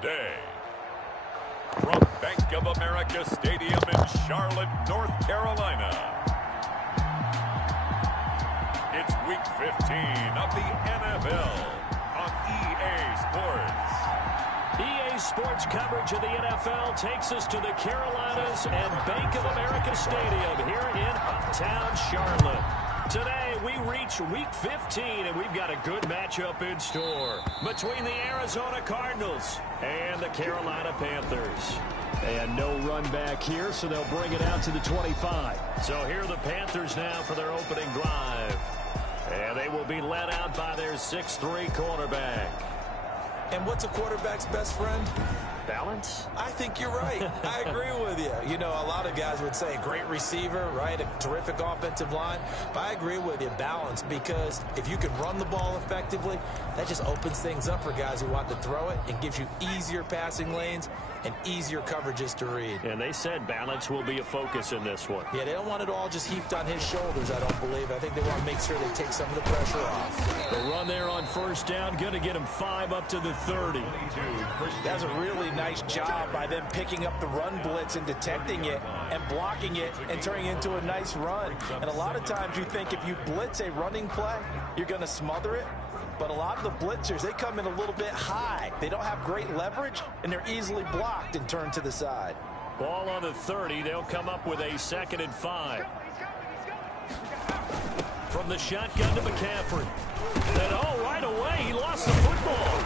today. From Bank of America Stadium in Charlotte, North Carolina, it's Week 15 of the NFL on EA Sports. EA Sports coverage of the NFL takes us to the Carolinas and Bank of America Stadium here in uptown Charlotte. Today, we reach Week 15, and we've got a good matchup in store between the Arizona Cardinals and the Carolina Panthers. And no run back here, so they'll bring it out to the 25. So here are the Panthers now for their opening drive. And they will be led out by their 6'3" quarterback. And what's a quarterback's best friend? Balance? I think you're right. I agree with you. You know, a lot of guys would say great receiver, right? A terrific offensive line. But I agree with you, balance, because if you can run the ball effectively, that just opens things up for guys who want to throw it and gives you easier passing lanes and easier coverages to read. And they said balance will be a focus in this one. Yeah, they don't want it all just heaped on his shoulders, I don't believe. I think they want to make sure they take some of the pressure off. The run there on first down, going to get him 5 up to the 30. That's a really nice job by them picking up the run blitz and detecting it and blocking it and turning it into a nice run. And a lot of times you think if you blitz a running play, you're going to smother it. But a lot of the blitzers, they come in a little bit high. They don't have great leverage, and they're easily blocked and turned to the side. Ball on the 30. They'll come up with a 2nd and 5. From the shotgun to McCaffrey. And right away, he lost the football.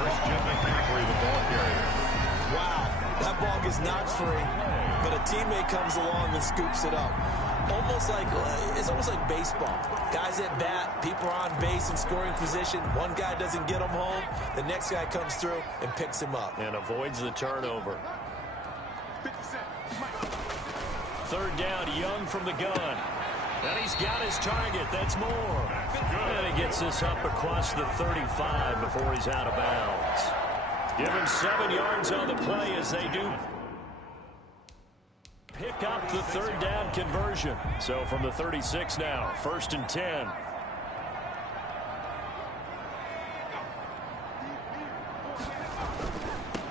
Christian McCaffrey, the ball carrier. Wow, that ball gets knocked free, but a teammate comes along and scoops it up. It's almost like baseball. Guys at bat, people are on base in scoring position. One guy doesn't get him home. The next guy comes through and picks him up. And avoids the turnover. 3rd down, Young from the gun. And he's got his target. That's more. And he gets this up across the 35 before he's out of bounds. Give him 7 yards on the play as they do pick up the 3rd down conversion. So from the 36 now, 1st and 10.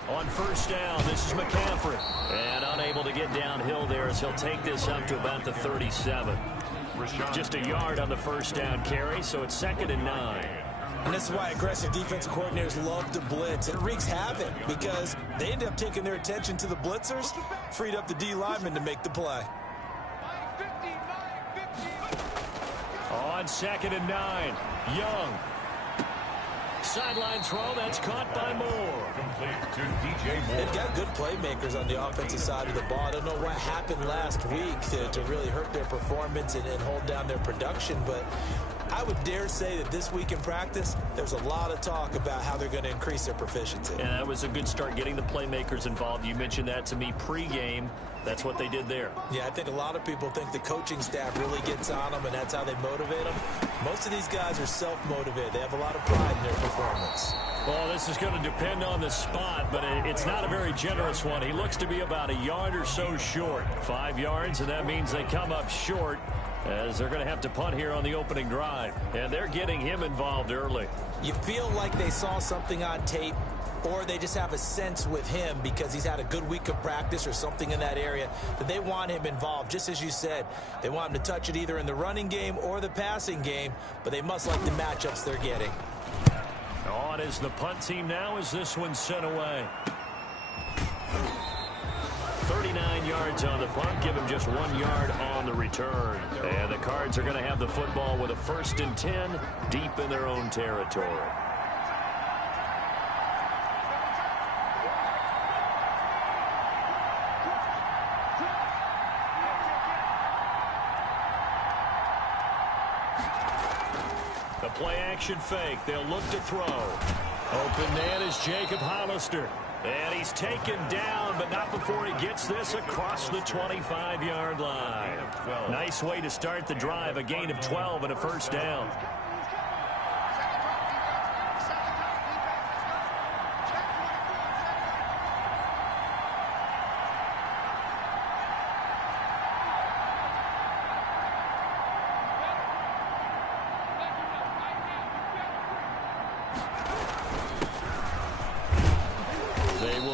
On first down, this is McCaffrey. And unable to get downhill there as he'll take this up to about the 37. Just a yard on the first down carry, so it's 2nd and 9. And this is why aggressive defensive coordinators love to blitz. It wreaks havoc because they end up taking their attention to the blitzers, freed up the D lineman to make the play. On 2nd and 9, Young. Sideline throw, that's caught by Moore. They've got good playmakers on the offensive side of the ball. I don't know what happened last week to really hurt their performance and hold down their production, but I would dare say that this week in practice, there's a lot of talk about how they're going to increase their proficiency. And that was a good start getting the playmakers involved. You mentioned that to me pregame. That's what they did there. Yeah, I think a lot of people think the coaching staff really gets on them, and that's how they motivate them. Most of these guys are self-motivated. They have a lot of pride in their performance. Well, this is going to depend on the spot, but it's not a very generous one. He looks to be about a yard or so short. 5 yards, and that means they come up short as they're going to have to punt here on the opening drive. And they're getting him involved early. You feel like they saw something on tape, or they just have a sense with him because he's had a good week of practice or something in that area that they want him involved. Just as you said, they want him to touch it either in the running game or the passing game, but they must like the matchups they're getting. On is the punt team now as this one's sent away. 39 yards on the punt, give him just 1 yard on the return. And the Cards are going to have the football with a 1st and 10 deep in their own territory. The play action fake. They'll look to throw. Open man is Jacob Hollister. And he's taken down, but not before he gets this across the 25-yard line. Nice way to start the drive. A gain of 12 and a 1st down.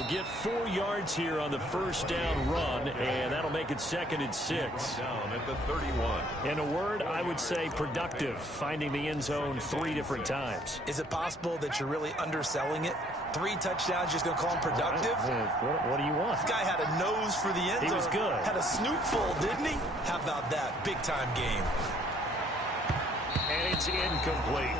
get 4 yards here on the first down run, and that'll make it 2nd and 6. Down at the 31. In a word, I would say productive, finding the end zone 3 different times. Is it possible that you're really underselling it? 3 touchdowns, just going to call him productive? What do you want? This guy had a nose for the end zone. He was good. Had a snoot full, didn't he? How about that? Big-time game. And it's incomplete.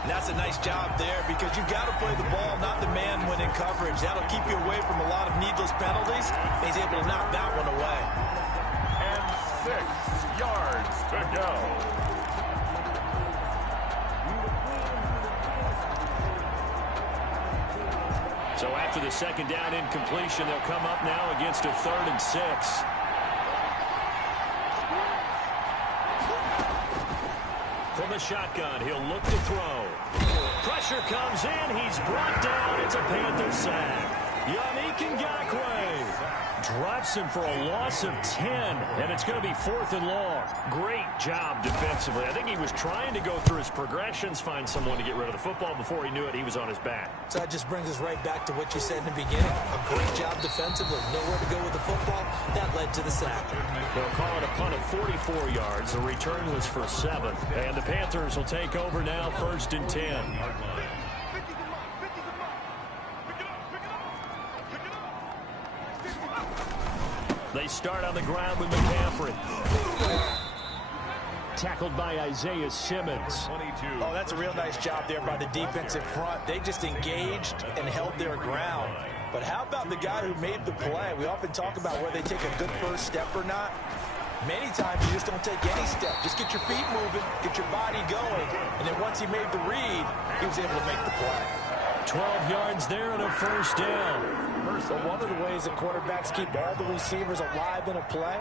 And that's a nice job there because you've got to play the ball, not the man when in coverage. That'll keep you away from a lot of needless penalties. He's able to knock that one away. And 6 yards to go. So after the second down incompletion, they'll come up now against a 3rd and 6. From the shotgun, he'll look to throw. Pressure comes in. He's brought down. It's a Panther sack. Yannick Ngakoue drops him for a loss of 10, and it's going to be 4th and long. Great job defensively. I think he was trying to go through his progressions, find someone to get rid of the football. Before he knew it, he was on his back. So that just brings us right back to what you said in the beginning. A great job defensively. Nowhere to go with the football. That led to the sack. They'll call it a punt of 44 yards. The return was for 7. And the Panthers will take over now, 1st and 10. They start on the ground with McCaffrey. Tackled by Isaiah Simmons. 22. Oh, that's a real nice job there by the defensive front. They just engaged and held their ground. But how about the guy who made the play? We often talk about whether they take a good first step or not. Many times you just don't take any step. Just get your feet moving, get your body going. And then once he made the read, he was able to make the play. 12 yards there and a 1st down. So one of the ways that quarterbacks keep all the receivers alive in a play,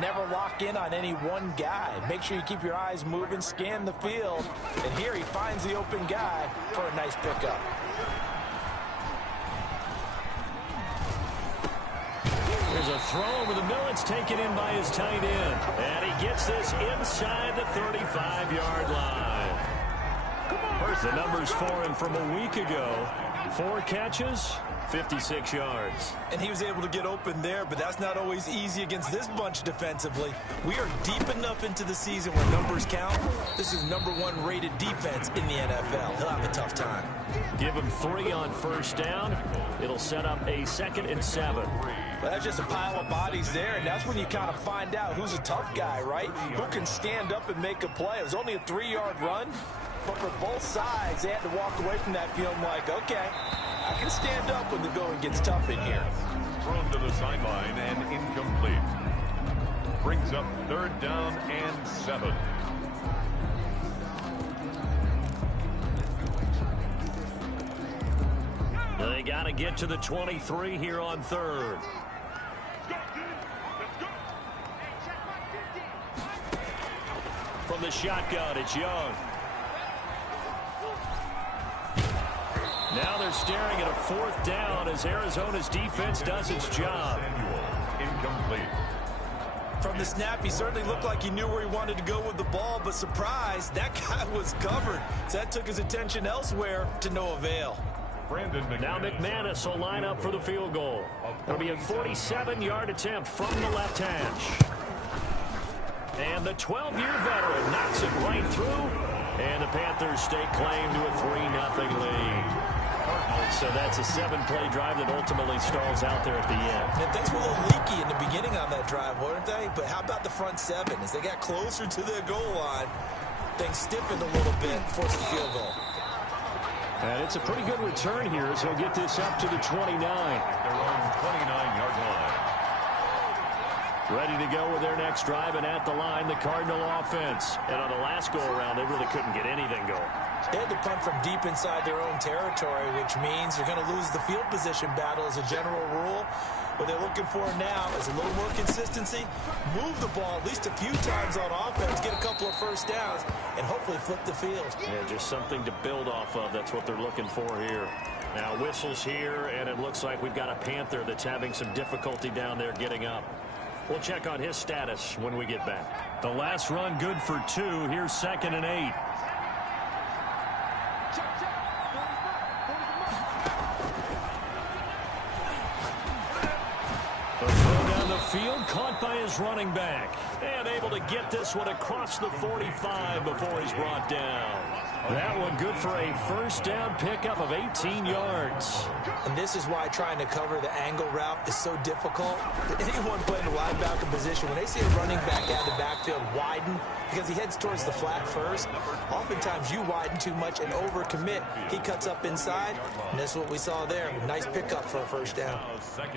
never lock in on any one guy. Make sure you keep your eyes moving, scan the field. And here he finds the open guy for a nice pickup. There's a throw over the middle. It's taken in by his tight end. And he gets this inside the 35-yard line. The numbers for him from a week ago. 4 catches, 56 yards. And he was able to get open there, but that's not always easy against this bunch defensively. We are deep enough into the season where numbers count. This is #1 rated defense in the NFL. He'll have a tough time. Give him 3 on 1st down. It'll set up a 2nd and 7. But that's just a pile of bodies there, and that's when you kind of find out who's a tough guy, right? Who can stand up and make a play. It was only a 3-yard run, but for both sides, they had to walk away from that feeling like, okay, I can stand up when the going gets tough in here. Thrown to the sideline and incomplete. Brings up 3rd down and 7. They got to get to the 23 here on 3rd. From the shotgun, it's Young. Now they're staring at a 4th down as Arizona's defense does its job. Incomplete. From the snap, he certainly looked like he knew where he wanted to go with the ball, but surprise, that guy was covered. So that took his attention elsewhere to no avail. Now McManus will line up for the field goal. It'll be a 47-yard attempt from the left hash. And the 12-year veteran knocks it right through. And the Panthers stake claim to a 3-0 lead. So that's a 7-play drive that ultimately stalls out there at the end. And things were a little leaky in the beginning on that drive, weren't they? But how about the front 7? As they got closer to their goal line, things stiffened a little bit, forced the field goal. And it's a pretty good return here as he'll get this up to the 29. Their own 29-yard line. Ready to go with their next drive, and at the line, the Cardinal offense. And on the last go-around, they really couldn't get anything going. They had to punt from deep inside their own territory, which means you're going to lose the field position battle as a general rule. What they're looking for now is a little more consistency, move the ball at least a few times on offense, get a couple of first downs, and hopefully flip the field. Yeah, just something to build off of. That's what they're looking for here. Now whistles here, and it looks like we've got a Panther that's having some difficulty down there getting up. We'll check on his status when we get back. The last run good for 2. Here's 2nd and 8. by his running back. And able to get this one across the 45 before he's brought down. That one good for a first down pickup of 18 yards. And this is why trying to cover the angle route is so difficult. Anyone playing the linebacker position, when they see a running back out of the backfield widen, because he heads towards the flat first, oftentimes you widen too much and overcommit. He cuts up inside, and that's what we saw there. Nice pickup for a first down.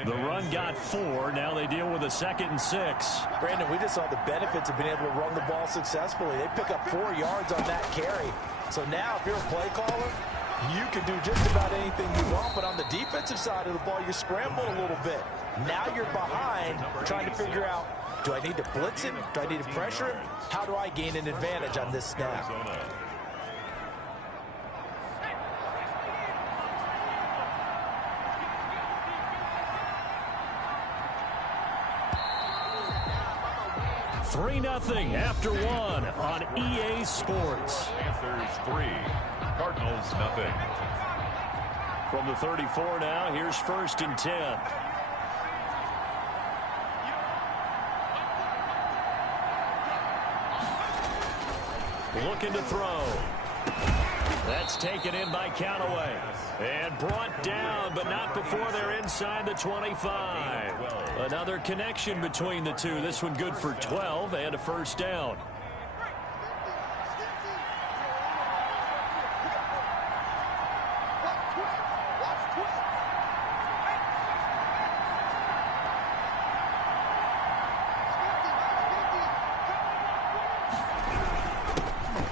The run got 4. Now they deal with a 2nd and 6. Brandon, we just saw the benefits of being able to run the ball successfully. They pick up 4 yards on that carry. So now if you're a play caller, you can do just about anything you want. But on the defensive side of the ball, you're scrambling a little bit. Now you're behind trying to figure out, do I need to blitz him? Do I need to pressure him? How do I gain an advantage on this snap? Three 0 after 1 on EA Sports. Panthers 3, Cardinals 0. From the 34 now, here's 1st and 10. Looking to throw. That's taken in by Callaway. And brought down, but not before they're inside the 25. Another connection between the two. This one good for 12 and a first down.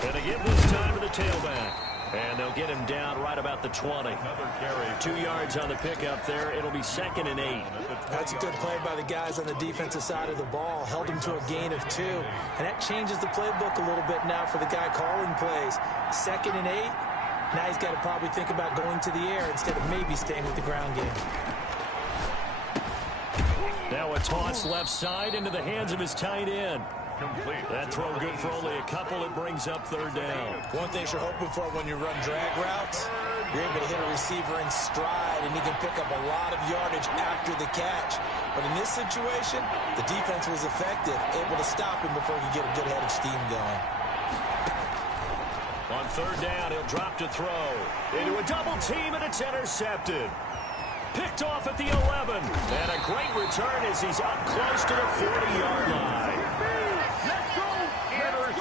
Gonna give this time to the tailback. And they'll get him down right about the 20. 2 yards on the pickup there. It'll be 2nd and 8. That's a good play by the guys on the defensive side of the ball. Held him to a gain of 2. And that changes the playbook a little bit now for the guy calling plays. 2nd and 8. Now he's got to probably think about going to the air instead of maybe staying with the ground game. Now a toss left side into the hands of his tight end. Complete. That throw good for only a couple. It brings up 3rd down. One thing you're hoping for when you run drag routes, you're able to hit a receiver in stride, and he can pick up a lot of yardage after the catch. But in this situation, the defense was effective, able to stop him before he could get a good head of steam going. On 3rd down, he'll drop to throw. Into a double team, and it's intercepted. Picked off at the 11. And a great return as he's up close to the 40-yard line.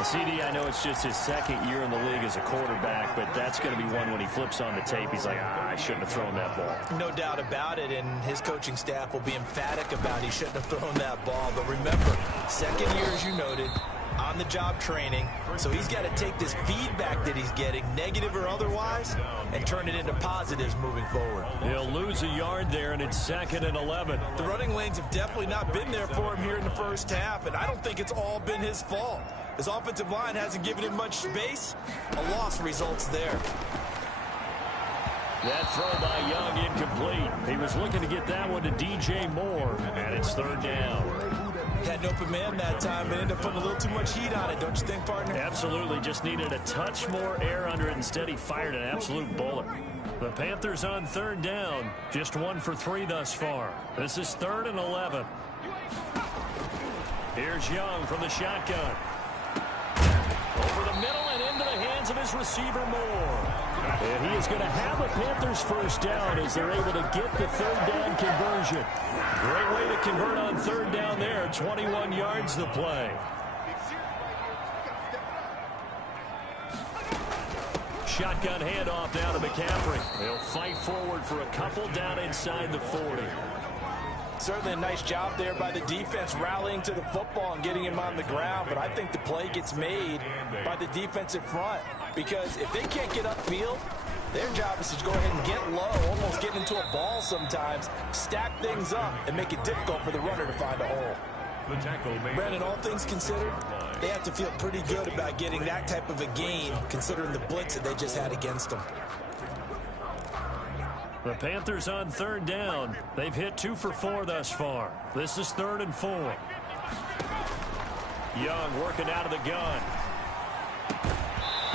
CD, I know it's just his 2nd year in the league as a quarterback, but that's going to be one when he flips on the tape. He's like, I shouldn't have thrown that ball. No doubt about it, and his coaching staff will be emphatic about he shouldn't have thrown that ball. But remember, 2nd year, as you noted, on-the-job training. So he's got to take this feedback that he's getting, negative or otherwise, and turn it into positives moving forward. He'll lose a yard there, and it's 2nd and 11. The running lanes have definitely not been there for him here in the first half, and I don't think it's all been his fault. His offensive line hasn't given him much space. A loss results there. That throw by Young incomplete. He was looking to get that one to DJ Moore, and it's 3rd down. Had an open man that time, but ended up putting a little too much heat on it, don't you think, partner? Absolutely. Just needed a touch more air under it. Instead, he fired an absolute bullet. The Panthers on 3rd down. Just 1 for 3 thus far. This is 3rd and 11. Here's Young from the shotgun. Over the middle and into the hands of his receiver, Moore. And he is going to have a Panthers first down as they're able to get the 3rd down conversion. Great way to convert on 3rd down there. 21 yards the play. Shotgun handoff down to McCaffrey. He'll fight forward for a couple down inside the 40. Certainly a nice job there by the defense rallying to the football and getting him on the ground, but I think the play gets made by the defensive front because if they can't get upfield, their job is to go ahead and get low, almost get into a ball sometimes, stack things up, and make it difficult for the runner to find a hole. Brandon, all things considered, they have to feel pretty good about getting that type of a game considering the blitz that they just had against them. The Panthers on 3rd down. They've hit 2 for 4 thus far. This is 3rd and 4. Young working out of the gun.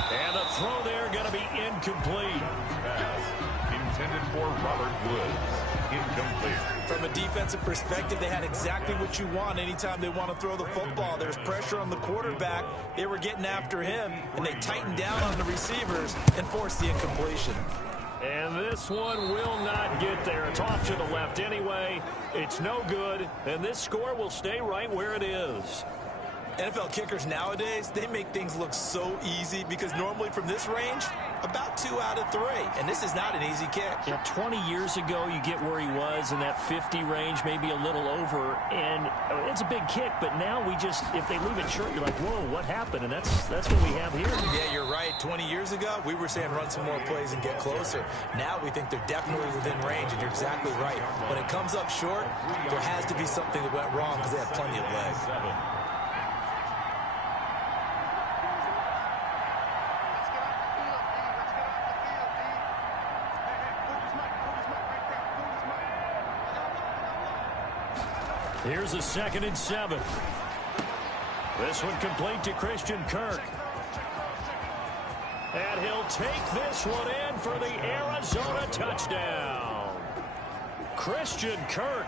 And the throw there going to be incomplete. Pass intended for Robert Woods. incomplete. From a defensive perspective, they had exactly what you want anytime they want to throw the football. There's pressure on the quarterback. They were getting after him, and they tightened down on the receivers and forced the incompletion. And this one will not get there. It's off to the left anyway. It's no good, and this score will stay right where it is. NFL kickers nowadays, they make things look so easy because normally from this range, about 2 out of 3. And this is not an easy kick. Yeah, 20 years ago, you get where he was in that 50 range, maybe a little over, and it's a big kick. But now we just, if they leave it short, you're like, whoa, what happened? And that's what we have here. Yeah, you're right. 20 years ago, we were saying run some more plays and get closer. Now we think they're definitely within range, and you're exactly right. When it comes up short, there has to be something that went wrong because they have plenty of legs. Here's a 2nd and 7. This one complete to Christian Kirk. And he'll take this one in for the Arizona touchdown. Christian Kirk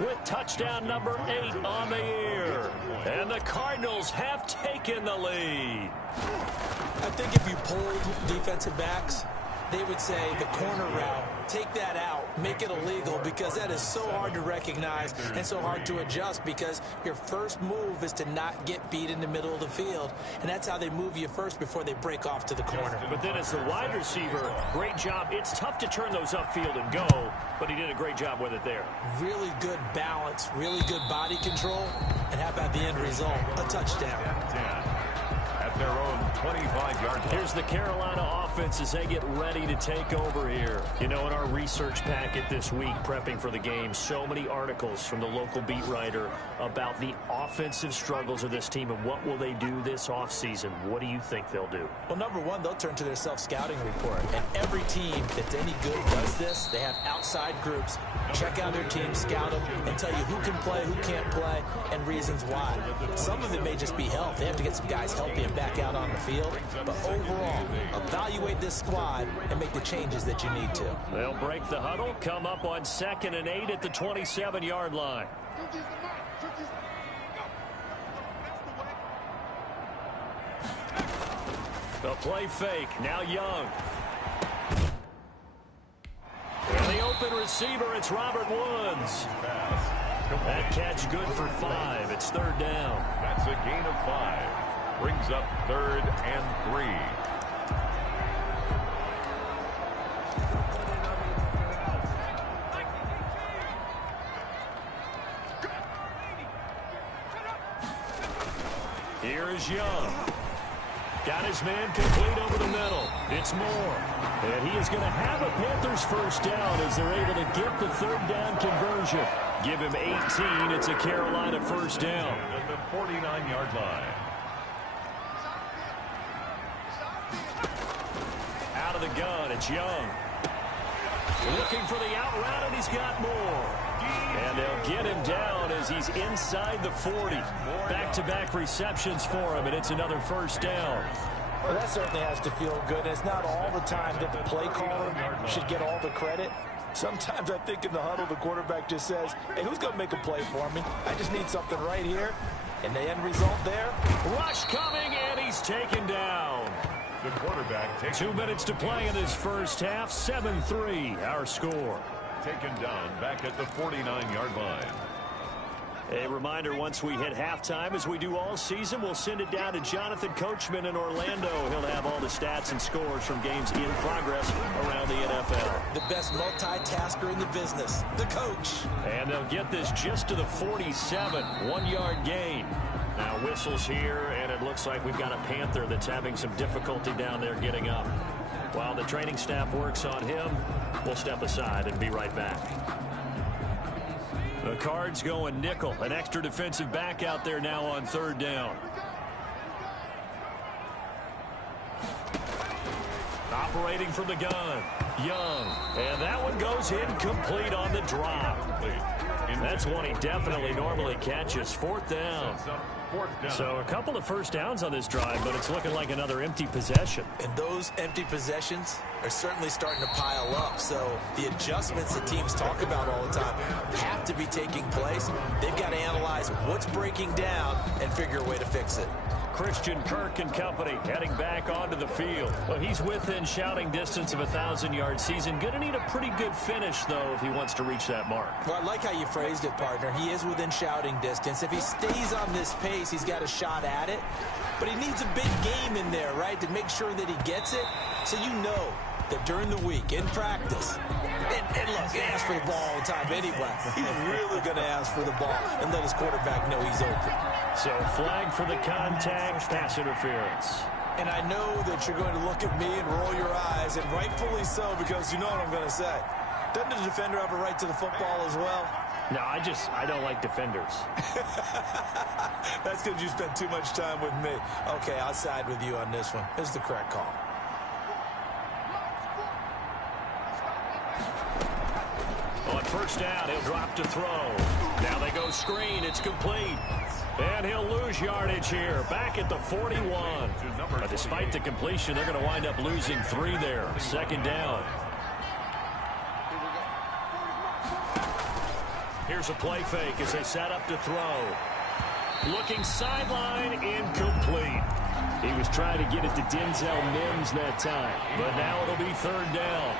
with touchdown number 8 on the year. And the Cardinals have taken the lead. I think if you polled defensive backs, they would say the corner route, take that out, make it illegal, because that is so hard to recognize and so hard to adjust, because your first move is to not get beat in the middle of the field, and that's how they move you first before they break off to the corner. But then as the wide receiver, great job. It's tough to turn those upfield and go, but he did a great job with it there. Really good balance, really good body control, and how about the end result? A touchdown. At their own 25-yard line. Here's the Carolina offense as they get ready to take over here. You know, in our research packet this week, prepping for the game, so many articles from the local beat writer about the offensive struggles of this team and what will they do this offseason. What do you think they'll do? Well, number one, they'll turn to their self-scouting report. And every team that's any good does this. They have outside groups. Check out their team, scout them, and tell you who can play, who can't play, and reasons why. Some of it may just be health. They have to get some guys healthy and back out on the field. But overall, evaluate this squad and make the changes that you need to. They'll break the huddle, come up on 2nd and 8 at the 27-yard line. They'll play fake. Now Young. And the open receiver, it's Robert Woods. That catch good for 5. It's 3rd down. That's a gain of 5. Brings up 3rd and 3. Here is Young. Got his man complete over the middle. It's Moore. And he is going to have a Panthers first down as they're able to get the 3rd down conversion. Give him 18. It's a Carolina first down. At the 49-yard line. Out of the gun, it's Young. Looking for the out route, and he's got Moore. And they'll get him down as he's inside the 40. Back-to-back receptions for him, and it's another first down. Well, that certainly has to feel good. And it's not all the time that the play caller should get all the credit. Sometimes I think in the huddle, the quarterback just says, hey, who's going to make a play for me? I just need something right here. And the end result there. Rush coming, and he's taken down. The quarterback takes 2 minutes to play in this first half. 7-3, our score. taken down back at the 49-yard line. A reminder, once we hit halftime, as we do all season, we'll send it down to Jonathan Coachman in Orlando. He'll have all the stats and scores from games in progress around the NFL. The best multitasker in the business, the coach. And they'll get this just to the 47, 1-yard gain. Now whistles here, and it looks like we've got a Panther that's having some difficulty down there getting up. While the training staff works on him, we'll step aside and be right back. The Cards going nickel. An extra defensive back out there now on third down. Operating from the gun, Young. And that one goes incomplete on the drop. That's one he definitely normally catches. Fourth down. So a couple of first downs on this drive, but it's looking like another empty possession. And those empty possessions are certainly starting to pile up. So the adjustments that teams talk about all the time have to be taking place. They've got to analyze what's breaking down and figure a way to fix it. Christian Kirk and company heading back onto the field. Well, he's within shouting distance of a 1,000-yard season. Going to need a pretty good finish, though, if he wants to reach that mark. Well, I like how you phrased it, partner. He is within shouting distance. If he stays on this pace, he's got a shot at it. But he needs a big game in there, right, to make sure that he gets it. So you know that during the week, in practice, and look, he asks for the ball all the time anyway. He's really going to ask for the ball and let his quarterback know he's open. So flag for the contact, pass interference. And I know that you're going to look at me and roll your eyes, and rightfully so, because you know what I'm going to say. Doesn't the defender have a right to the football as well? No, I don't like defenders. That's because you spent too much time with me. Okay, I'll side with you on this one. This is the correct call. On first down, he'll drop to throw. Now they go screen. It's complete. And he'll lose yardage here. Back at the 41. But despite the completion, they're going to wind up losing 3 there. Second down. Here's a play fake as they set up to throw. Looking sideline, incomplete. He was trying to get it to Denzel Mims that time. But now it'll be third down.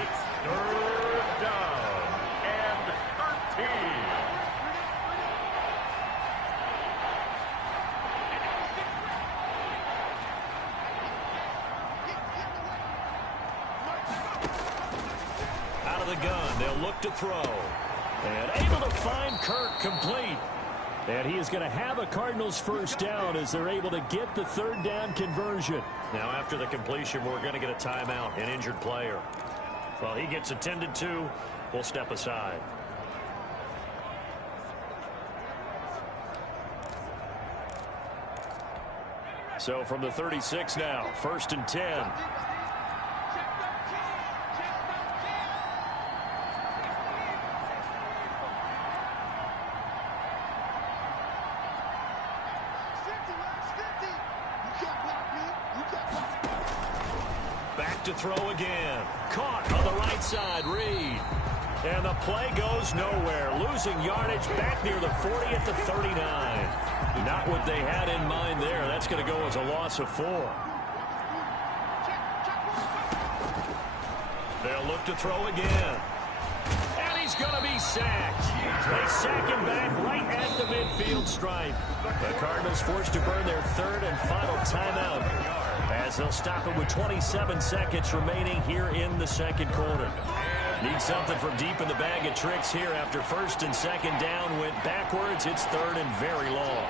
It's third down and 13. Out of the gun, they'll look to throw. And able to find Kirk complete. And he is going to have a Cardinals first down as they're able to get the third down conversion. Now after the completion, we're going to get a timeout, an injured player. Well, he gets attended to. We'll step aside. So from the 36 now, 1st and 10. Back to throw again. Caught on the right side, Reed. And the play goes nowhere. Losing yardage back near the 40 at the 39. Not what they had in mind there. That's going to go as a loss of 4. They'll look to throw again. And he's going to be sacked. They sack him back right at the midfield stripe. The Cardinals forced to burn their third and final timeout as they'll stop it with 27 seconds remaining here in the second quarter. Need something from deep in the bag of tricks here after 1st and 2nd down went backwards. It's 3rd and very long.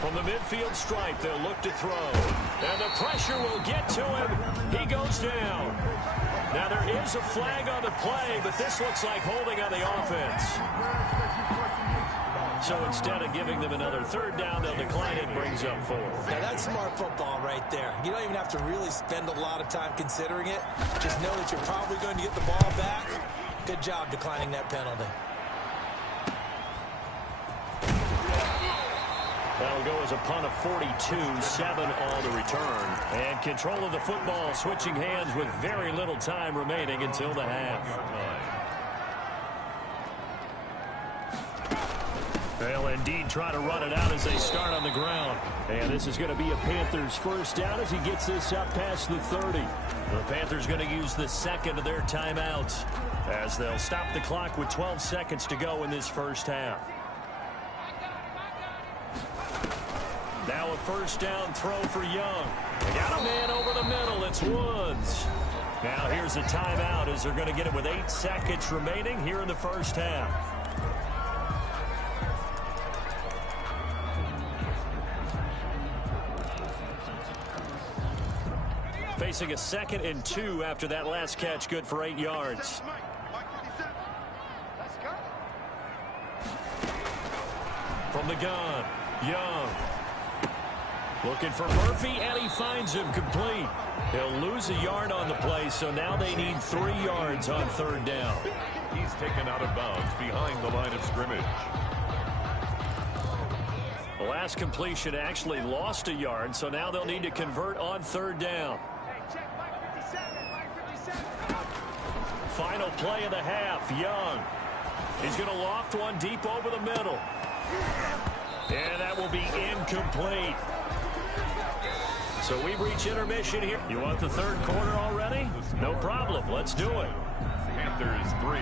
From the midfield stripe, they'll look to throw. And the pressure will get to him. He goes down. Now there is a flag on the play, but this looks like holding on the offense. So instead of giving them another third down, they'll decline it, brings up 4. Now that's smart football right there. You don't even have to really spend a lot of time considering it. Just know that you're probably going to get the ball back. Good job declining that penalty. That'll go as a punt of 42, 7 on the return. And control of the football switching hands with very little time remaining until the half. They'll indeed try to run it out as they start on the ground. And this is going to be a Panthers first down as he gets this up past the 30. The Panthers going to use the second of their timeouts as they'll stop the clock with 12 seconds to go in this first half. Now a first down throw for Young. They got a man over the middle. It's Woods. Now here's a timeout as they're going to get it with 8 seconds remaining here in the first half. Facing a 2nd and 2 after that last catch, good for 8 yards. From the gun, Young. Looking for Murphy, and he finds him complete. He'll lose a yard on the play, so now they need 3 yards on 3rd down. He's taken out of bounds behind the line of scrimmage. The last completion actually lost a yard, so now they'll need to convert on 3rd down. Final play of the half, Young. He's going to loft one deep over the middle. And that will be incomplete. So we reach intermission here. You want the 3rd quarter already? No problem. Let's do it. Panthers 3.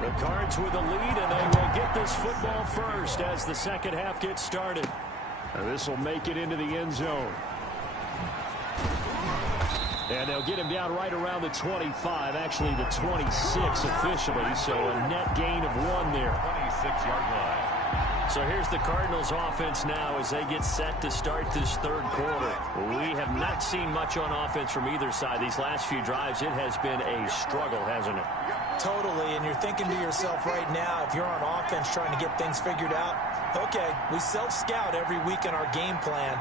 The Cards with a lead, and they will get this football first as the second half gets started. And this will make it into the end zone. And they'll get him down right around the 25, actually the 26 officially, so a net gain of 1 there. 26-yard line. So here's the Cardinals offense now as they get set to start this 3rd quarter. We have not seen much on offense from either side. These last few drives, it has been a struggle, hasn't it? Totally, and you're thinking to yourself right now, if you're on offense trying to get things figured out, okay, we self-scout every week in our game plan.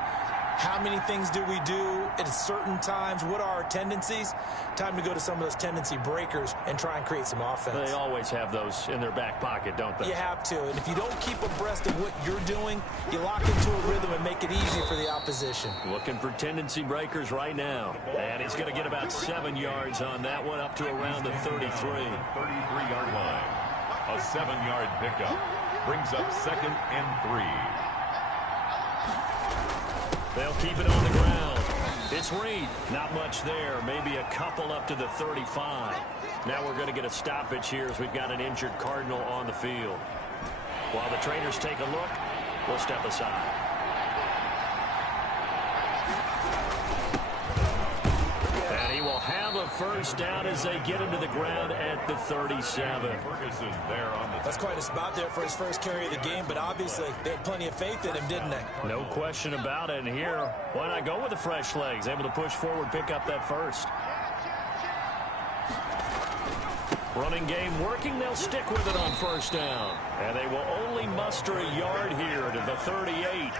How many things do we do at certain times? What are our tendencies? Time to go to some of those tendency breakers and try and create some offense. They always have those in their back pocket, don't they? You have to, and if you don't keep abreast of what you're doing, you lock into a rhythm and make it easy for the opposition. Looking for tendency breakers right now. And he's going to get about 7 yards on that one, up to around the 33. 33-yard line. A 7-yard pickup. Brings up 2nd and 3. They'll keep it on the ground. It's Reed. Not much there. Maybe a couple up to the 35. Now we're going to get a stoppage here as we've got an injured Cardinal on the field. While the trainers take a look, we'll step aside. And he will have a first down as they get him to the ground at the 37. Ferguson there on the... That's quite a spot there for his first carry of the game, but obviously they had plenty of faith in him, didn't they? No question about it. And here, why not go with the fresh legs? Able to push forward, pick up that first. Running game working. They'll stick with it on first down. And they will only muster a yard here to the 38.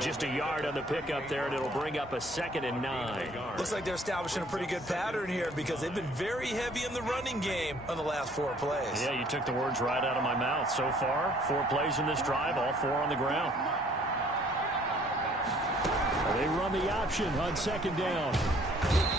Just a yard on the pickup there, and it'll bring up a 2nd and 9. Looks like they're establishing a pretty good pattern here because they've been very heavy in the running game on the last 4 plays. Yeah, you took the words right out of my mouth. So far, 4 plays in this drive, all 4 on the ground. They run the option on 2nd down.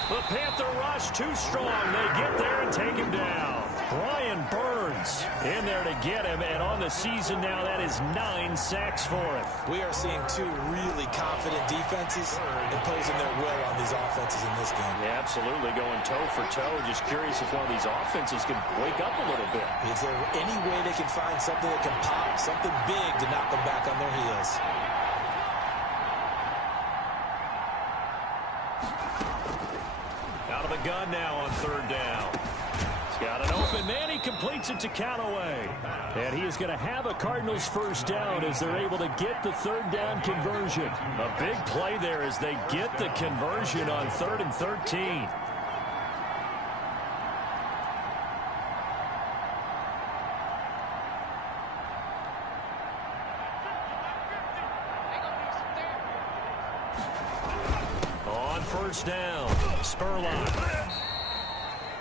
The Panther rush too strong. They get there and take him down. Brian Burns in there to get him, and on the season now, that is 9 sacks for him. We are seeing 2 really confident defenses imposing their will on these offenses in this game. Yeah, absolutely, going toe for toe. Just curious if one of these offenses can wake up a little bit. Is there any way they can find something that can pop, something big to knock them back on their heels? Out of the gun now on 3rd down. He's got an open man. He completes it to Callaway. And he is going to have a Cardinals first down as they're able to get the 3rd down conversion. A big play there as they get the conversion on 3rd and 13. On first down, Spurlock.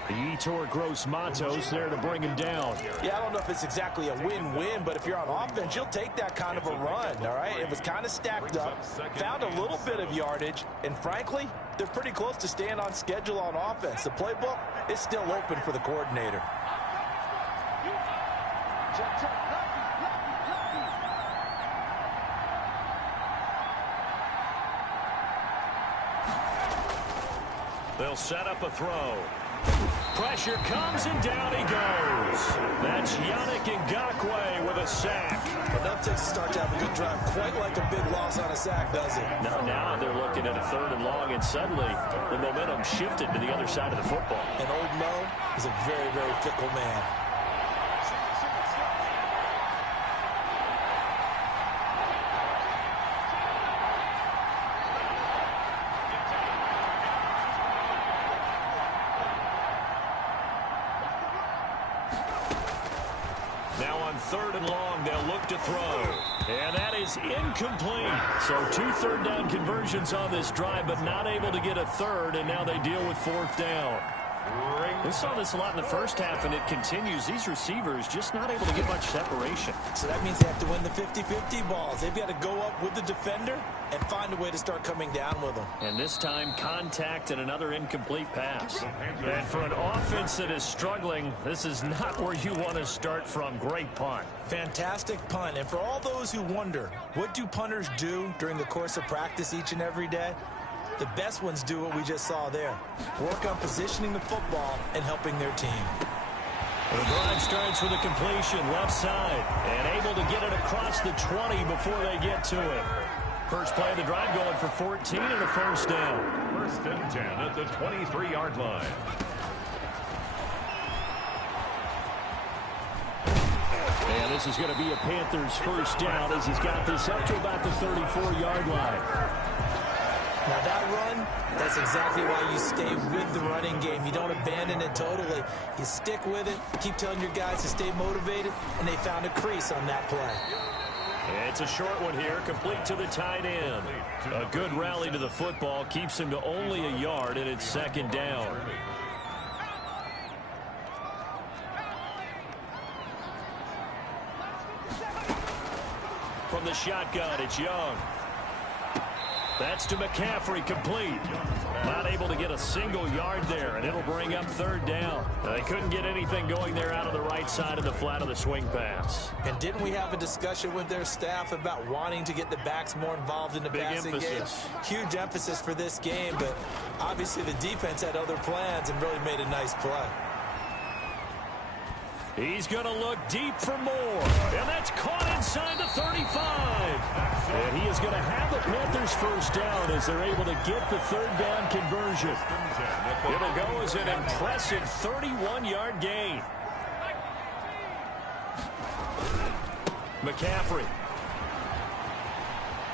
The Etor Gross Matos there to bring him down. Yeah, I don't know if it's exactly a win-win, but if you're on offense, you'll take that kind of a run, all right? It was kind of stacked up, found a little bit of yardage, and frankly, they're pretty close to staying on schedule on offense. The playbook is still open for the coordinator. They'll set up a throw. Pressure comes, and down he goes. That's Yannick Ngakoue with a sack. Enough takes a start to have a good drive. Quite like a big loss on a sack, does it? Now they're looking at a 3rd and long, and suddenly the momentum shifted to the other side of the football. And Old Mo is a very, very fickle man. Now on 3rd and long, they'll look to throw. And that is incomplete. So 2 third-down conversions on this drive, but not able to get a third, and now they deal with 4th down. We saw this a lot in the first half, and it continues. These receivers just not able to get much separation. So that means they have to win the 50-50 balls. They've got to go up with the defender and find a way to start coming down with them. And this time, contact and another incomplete pass. And for an offense that is struggling, this is not where you want to start from. Great punt. Fantastic punt. And for all those who wonder, what do punters do during the course of practice each and every day? The best ones do what we just saw there. Work on positioning the football and helping their team. The drive starts with a completion left side and able to get it across the 20 before they get to it. First play of the drive going for 14 and a 1st down. 1st and 10 at the 23-yard line. And this is going to be a Panthers 1st down as he's got this up to about the 34-yard line. Now that run, that's exactly why you stay with the running game. You don't abandon it totally. You stick with it, keep telling your guys to stay motivated, and they found a crease on that play. It's a short one here, complete to the tight end. A good rally to the football keeps him to only a yard, and it's 2nd down. From the shotgun, it's Young. That's to McCaffrey, complete. Not able to get a single yard there, and it'll bring up 3rd down. They couldn't get anything going there out of the right side of the flat of the swing pass. And didn't we have a discussion with their staff about wanting to get the backs more involved in the passing game? Huge emphasis for this game, but obviously the defense had other plans and really made a nice play. He's going to look deep for more, and that's caught inside the 35. And he is going to have the Panthers 1st down as they're able to get the 3rd down conversion. It'll go as an impressive 31-yard gain. McCaffrey.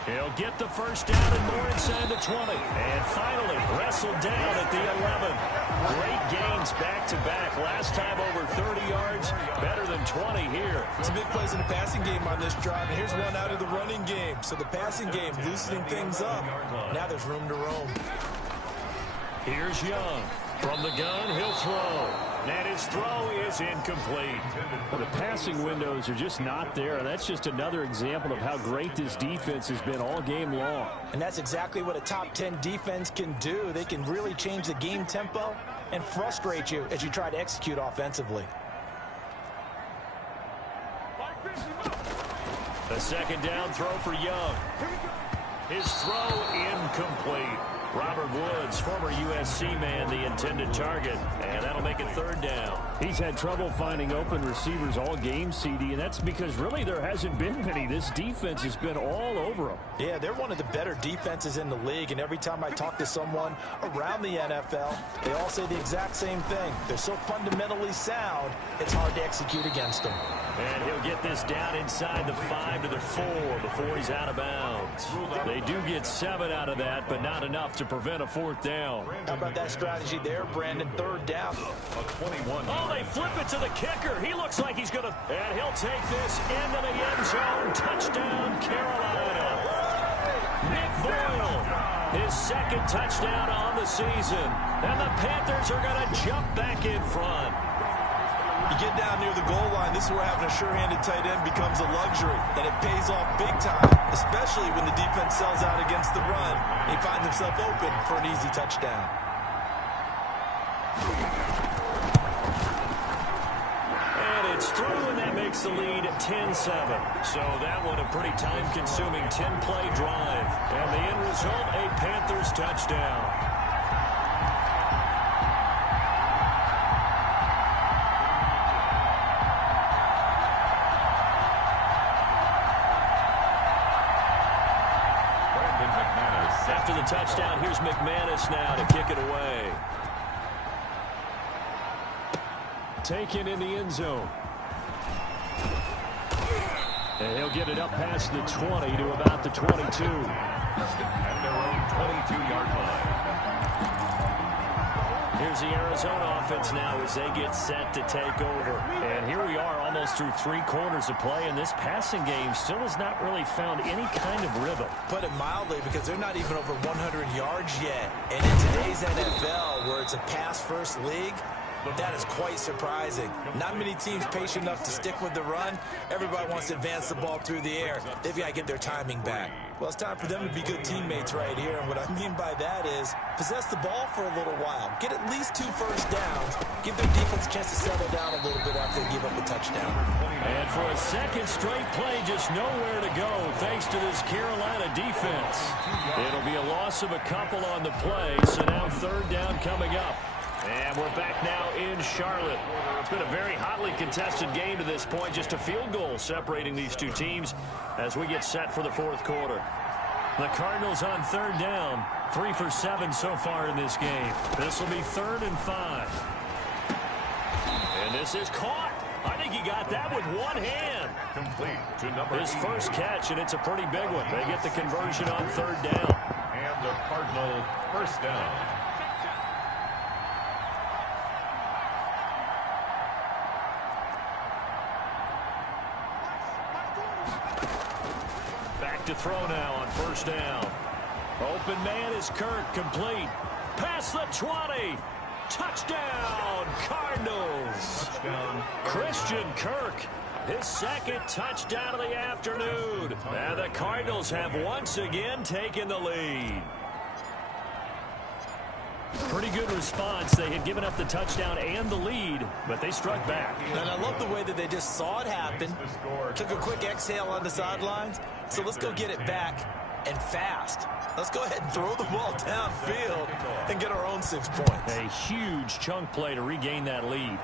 He'll get the 1st down and more inside the 20. And finally wrestled down at the 11. Great gains back-to-back. Last time over 30 yards, better than 20 here. Some big plays in the passing game on this drive, and here's one out of the running game. So the passing game loosening things up. Now there's room to roam. Here's Young. From the gun, he'll throw. And his throw is incomplete. Well, the passing windows are just not there. That's just another example of how great this defense has been all game long. And that's exactly what a top 10 defense can do. They can really change the game tempo and frustrate you as you try to execute offensively. A 2nd down throw for Young. His throw incomplete. Robert Woods, former USC man, the intended target, and that'll make it 3rd down. He's had trouble finding open receivers all game, CD, and that's because really there hasn't been many. This defense has been all over them. Yeah, they're one of the better defenses in the league, and every time I talk to someone around the NFL, they all say the exact same thing. They're so fundamentally sound, it's hard to execute against them. And he'll get this down inside the 5 to the 4 before he's out of bounds. They do get 7 out of that, but not enough to prevent a 4th down. How about that strategy there, Brandon? 3rd down. Oh, they flip it to the kicker. He looks like he's going to... And he'll take this into the end zone. Touchdown, Carolina. Nick Boyle, his 2nd touchdown on the season. And the Panthers are going to jump back in front. You get down near the goal line, this is where having a sure-handed tight end becomes a luxury, and it pays off big time, especially when the defense sells out against the run. He finds himself open for an easy touchdown. And it's through, and that makes the lead 10-7. So that one a pretty time-consuming 10-play drive. And the end result, a Panthers touchdown. After the touchdown, here's McManus now to kick it away. Taken in the end zone. And he'll get it up past the 20 to about the 22. At their own 22-yard line. Here's the Arizona offense now as they get set to take over. And here we are almost through 3 quarters of play, and this passing game still has not really found any kind of rhythm. Put it mildly, because they're not even over 100 yards yet. And in today's NFL, where it's a pass-first league, that is quite surprising. Not many teams patient enough to stick with the run. Everybody wants to advance the ball through the air. They've got to get their timing back. Well, it's time for them to be good teammates right here. And what I mean by that is possess the ball for a little while. Get at least 2 first downs. Give their defense a chance to settle down a little bit after they give up a touchdown. And for a second straight play, just nowhere to go thanks to this Carolina defense. It'll be a loss of a couple on the play, so now 3rd down coming up. And we're back now in Charlotte. It's been a very hotly contested game to this point. Just a field goal separating these two teams as we get set for the 4th quarter. The Cardinals on 3rd down. 3 for 7 so far in this game. This will be 3rd and 5. And this is caught. I think he got that with one hand. Complete to number His 80. first catch, and it's a pretty big one. They get the conversion on 3rd down. And the Cardinal first down. Back to throw now on 1st down. Open man is Kirk, complete. Past the 20. Touchdown, Cardinals. Touchdown. Christian Kirk, his 2nd touchdown of the afternoon. And the Cardinals have once again taken the lead. Pretty good response. They had given up the touchdown and the lead, but they struck back. And I love the way that they just saw it happen. Took a quick exhale on the sidelines. So let's go get it back, and fast. Let's go ahead and throw the ball downfield and get our own 6 points. A huge chunk play to regain that lead.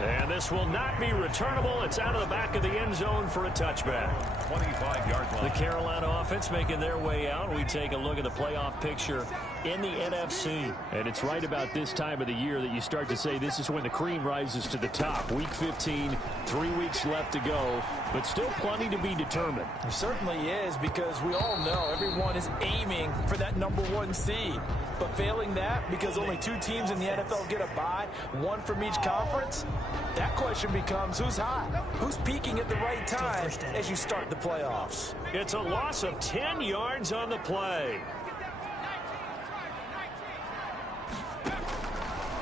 And this will not be returnable. It's out of the back of the end zone for a touchback. 25-yard line. The Carolina offense making their way out. We take a look at the playoff picture in the NFC. And it's right about this time of the year that you start to say this is when the cream rises to the top. Week 15, 3 weeks left to go, but still plenty to be determined. It certainly is, because we all know everyone is aiming for that #1 seed. But failing that, because only 2 teams in the NFL get a bye, 1 from each conference, that question becomes who's hot? Who's peaking at the right time as you start the playoffs? It's a loss of 10 yards on the play.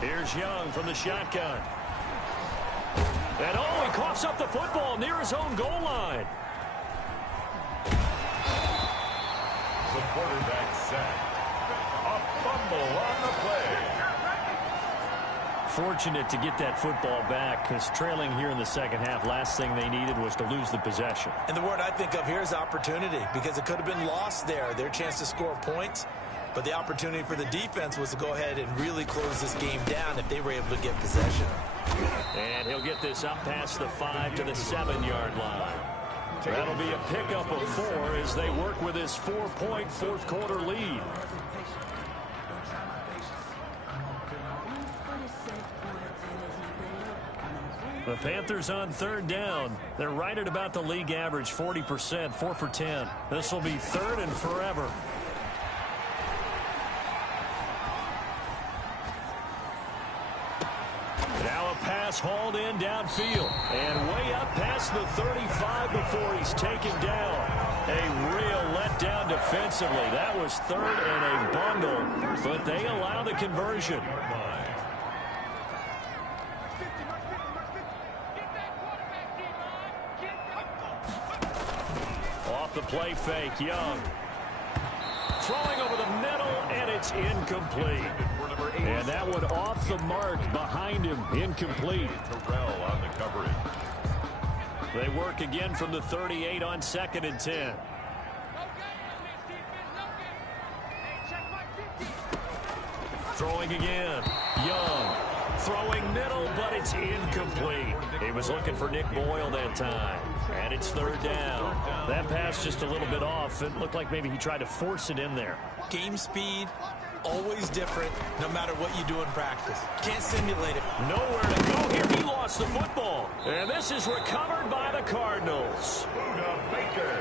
Here's Young from the shotgun. And oh, he coughs up the football near his own goal line. The quarterback sacked. A fumble on the play. Fortunate to get that football back, because trailing here in the 2nd half, last thing they needed was to lose the possession. And the word I think of here is opportunity, because it could have been lost there. Their chance to score points. But the opportunity for the defense was to go ahead and really close this game down if they were able to get possession. And he'll get this up past the 5 to the 7-yard line. That'll be a pickup of 4 as they work with this 4-point 4th quarter lead. The Panthers on 3rd down. They're right at about the league average, 40%, 4 for 10. This will be 3rd and forever. Now a pass hauled in downfield and way up past the 35 before he's taken down. A real letdown defensively. That was 3rd and a bundle, but they allow the conversion. Off the play fake, Young. Throwing over the middle, and it's incomplete. And that one off the mark behind him, incomplete. Terrell on the coverage. They work again from the 38 on 2nd and 10. Throwing again. Young. Throwing middle, but it's incomplete. He was looking for Nick Boyle that time. And it's 3rd down. That pass just a little bit off. It looked like maybe he tried to force it in there. Game speed, always different, no matter what you do in practice. Can't simulate it. Nowhere to go here. He lost the football. And this is recovered by the Cardinals. Buda Baker.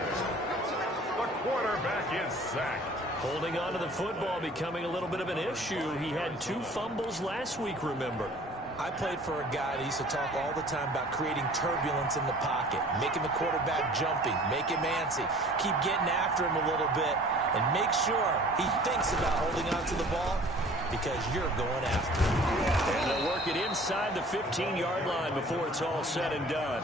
The quarterback is sacked. Holding on to the football becoming a little bit of an issue. He had 2 fumbles last week, remember. I played for a guy that used to talk all the time about creating turbulence in the pocket, making the quarterback jumpy, make him antsy, keep getting after him a little bit, and make sure he thinks about holding on to the ball because you're going after him. And they'll work it inside the 15-yard line before it's all said and done.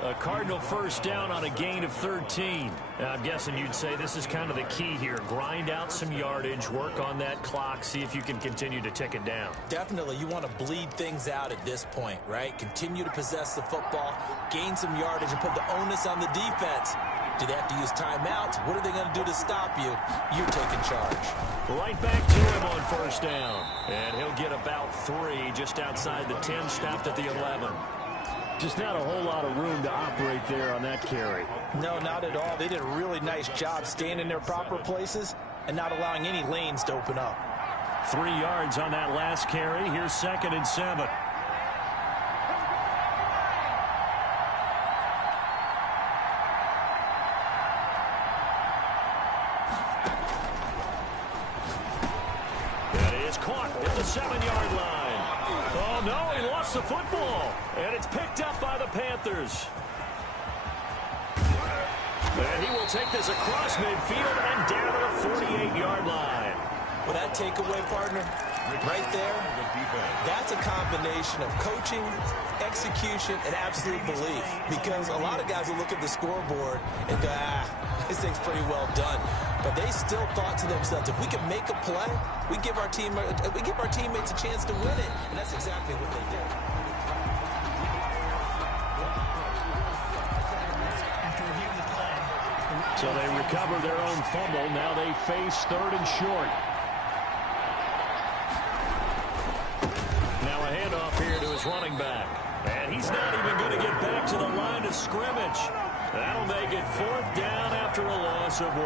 A Cardinal first down on a gain of 13. Now, I'm guessing you'd say this is kind of the key here. Grind out some yardage, work on that clock, see if you can continue to tick it down. Definitely, you want to bleed things out at this point, right? Continue to possess the football, gain some yardage, and put the onus on the defense. Do they have to use timeouts? What are they going to do to stop you? You're taking charge. Right back to him on first down. And he'll get about 3 just outside the 10, stopped at the 11. Just not a whole lot of room to operate there on that carry. No, not at all. They did a really nice job staying in their proper places and not allowing any lanes to open up. 3 yards on that last carry. Here's 2nd and 7. That is caught at the 7-yard line. Oh, no, he lost the football. And it's picked up by the Panthers. And he will take this across midfield and down to the 48-yard line. Well, that takeaway, partner, right there, that's a combination of coaching, execution, and absolute belief. Because a lot of guys will look at the scoreboard and go, this thing's pretty well done. But they still thought to themselves, if we can make a play, we give our teammates a chance to win it. And that's exactly what they did. So they recover their own fumble. Now they face 3rd and short. Now a handoff here to his running back. And he's not even going to get back to the line of scrimmage. That'll make it 4th down after a loss of 1.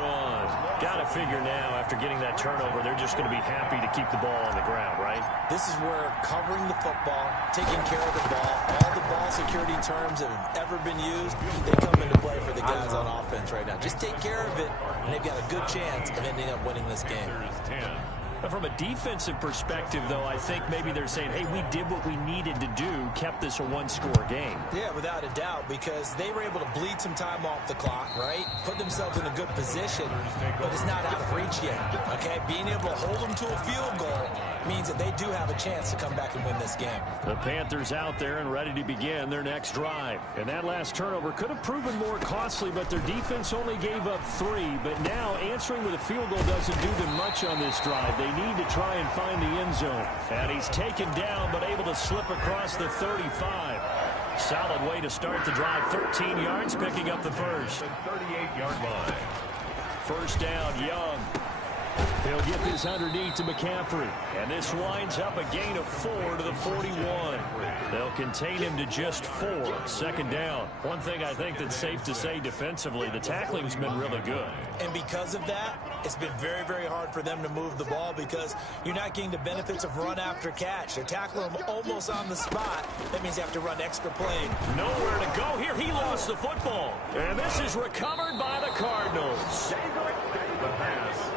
Got to figure now, after getting that turnover, they're just going to be happy to keep the ball on the ground, right? This is where covering the football, taking care of the ball, all the ball security terms that have ever been used, they come into play for the guys on offense right now. Just take care of it, and they've got a good chance of ending up winning this game. From a defensive perspective, though, I think maybe they're saying, hey, we did what we needed to do, kept this a 1-score game. Yeah, without a doubt, because they were able to bleed some time off the clock, right? Put themselves in a good position, but it's not out of reach yet, okay? Being able to hold them to a field goal means that they do have a chance to come back and win this game. The Panthers out there and ready to begin their next drive. And that last turnover could have proven more costly, but their defense only gave up 3. But now answering with a field goal doesn't do them much on this drive. They need to try and find the end zone. And he's taken down, but able to slip across the 35. Solid way to start the drive. 13 yards, picking up the first. 38-yard line. First down, Young. He'll get this underneath to McCaffrey. And this winds up a gain of 4 to the 41. They'll contain him to just 4. 2nd down. One thing I think that's safe to say defensively, the tackling's been really good. And because of that, it's been very, very hard for them to move the ball because you're not getting the benefits of run after catch. They're tackling him almost on the spot. That means you have to run extra play. Nowhere to go here. He lost the football. And this is recovered by the Cardinals. The pass.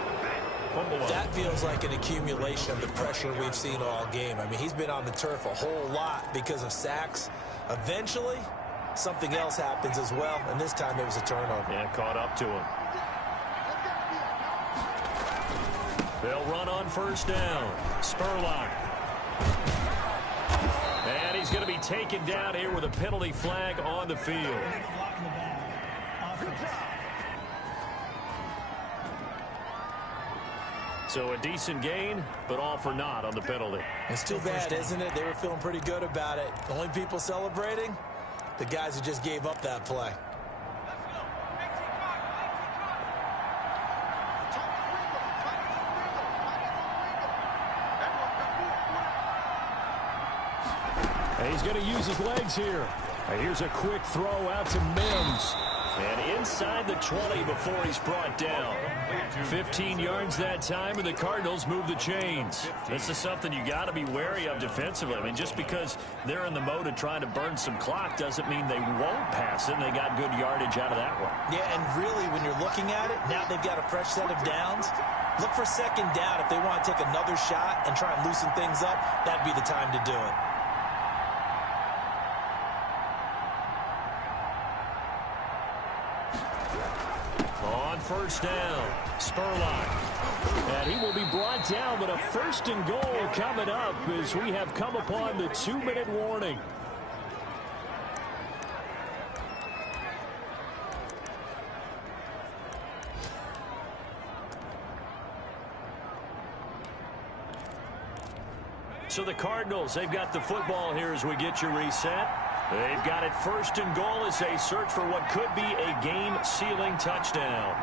That feels like an accumulation of the pressure we've seen all game. I mean, he's been on the turf a whole lot because of sacks. Eventually, something else happens as well, and this time it was a turnover. And caught up to him. They'll run on first down. Spurlock. And he's going to be taken down here with a penalty flag on the field. So a decent gain, but all for naught on the penalty. It's too bad, isn't it? They were feeling pretty good about it. The only people celebrating, the guys who just gave up that play. And he's going to use his legs here. And here's a quick throw out to Mims. And inside the 20 before he's brought down. 15 yards that time, and the Cardinals move the chains. This is something you got to be wary of defensively. I mean, just because they're in the mode of trying to burn some clock doesn't mean they won't pass it, and they got good yardage out of that one. Yeah, and really, when you're looking at it, now they've got a fresh set of downs. Look for second down. If they want to take another shot and try and loosen things up, that'd be the time to do it. On first down, Spurlock. And he will be brought down with a 1st and goal coming up as we have come upon the 2-minute warning. So the Cardinals, they've got the football here as we get you reset. They've got it 1st and goal as they search for what could be a game-sealing touchdown.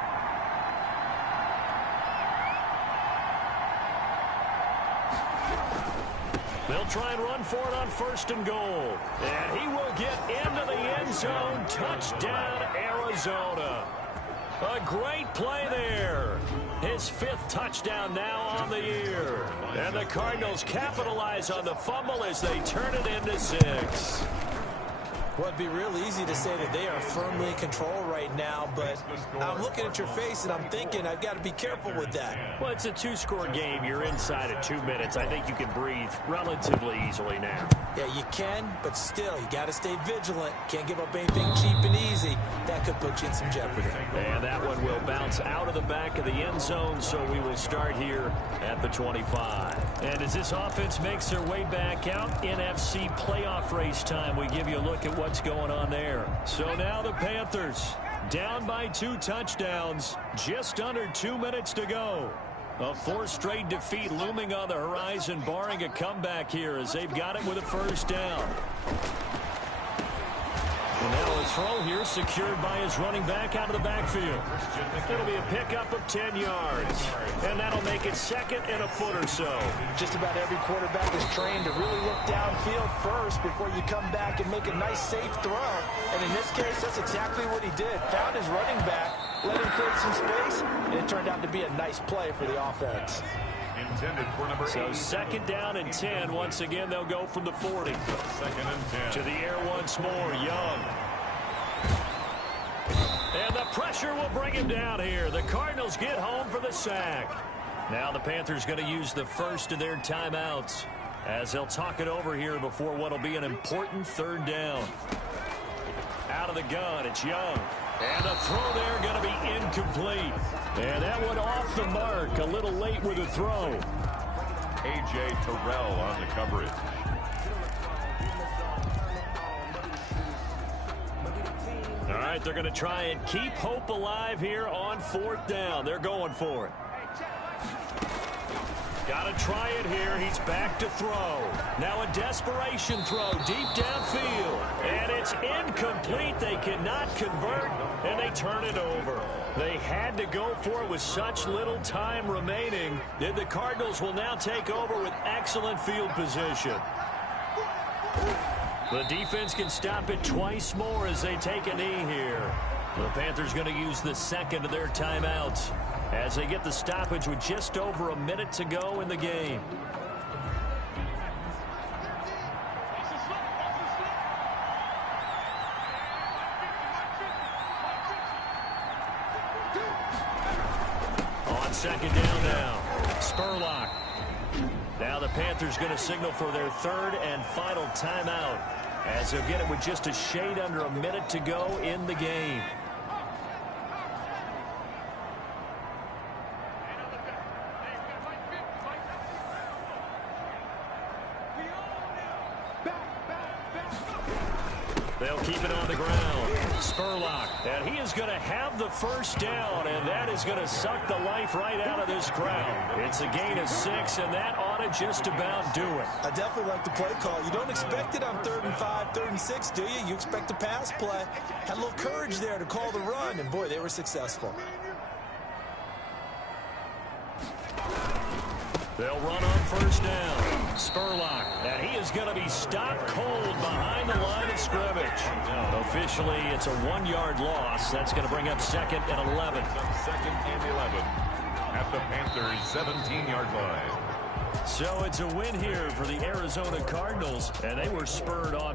They'll try and run for it on 1st and goal. And he will get into the end zone. Touchdown, Arizona. A great play there. His 5th touchdown now on the year. And the Cardinals capitalize on the fumble as they turn it into 6. Well, it'd be real easy to say that they are firmly in control right now, but I'm looking at your face and I'm thinking I've got to be careful with that. Well, it's a 2-score game. You're inside of 2 minutes. I think you can breathe relatively easily now. Yeah, you can, but still, you got to stay vigilant. Can't give up anything cheap and easy. That could put you in some jeopardy. And that one will bounce out of the back of the end zone, so we will start here at the 25. And as this offense makes their way back out, NFC playoff race time, we give you a look at what's going on there. So now the Panthers down by 2 touchdowns, just under 2 minutes to go. A 4th straight defeat looming on the horizon, barring a comeback here as they've got it with a 1st down. And now a throw here secured by his running back out of the backfield. It'll be a pickup of 10 yards. And that'll make it 2nd and a foot or so. Just about every quarterback is trained to really look downfield first before you come back and make a nice, safe throw. And in this case, that's exactly what he did. Found his running back, let him create some space, and it turned out to be a nice play for the offense. Intended for number 8. So 2nd down and 10. Once again, they'll go from the 40. 2nd and 10. To the air once more, Young. And the pressure will bring him down here. The Cardinals get home for the sack. Now the Panthers going to use the 1st of their timeouts as they'll talk it over here before what will be an important 3rd down. Out of the gun, it's Young. And the throw there going to be incomplete. And that one off the mark, a little late with the throw. A.J. Terrell on the coverage. All right, they're going to try and keep hope alive here on 4th down. They're going for it. Got to try it here. He's back to throw. Now a desperation throw deep downfield. And it's incomplete. They cannot convert, and they turn it over. They had to go for it with such little time remaining. Then the Cardinals will now take over with excellent field position. The defense can stop it twice more as they take a knee here. The Panthers going to use the 2nd of their timeouts as they get the stoppage with just over a minute to go in the game. On 2nd down now, Spurlock. Now the Panthers going to signal for their 3rd and final timeout as they'll get it with just a shade under a minute to go in the game. They'll keep it on the ground. Spurlock, and he is going to have the 1st down, and that is going to suck the life right out of this crowd. It's a gain of 6, and that ought to just about do it. I definitely like the play call. You don't expect it on 3rd and 5, 3rd and 6, do you? You expect a pass play. Had a little courage there to call the run, and boy, they were successful. They'll run on 1st down. Spurlock, and he is going to be stopped cold behind the line of scrimmage. Officially, it's a 1-yard loss. That's going to bring up 2nd and 11. 2nd and 11 at the Panthers' 17-yard line. So it's a win here for the Arizona Cardinals, and they were spurred on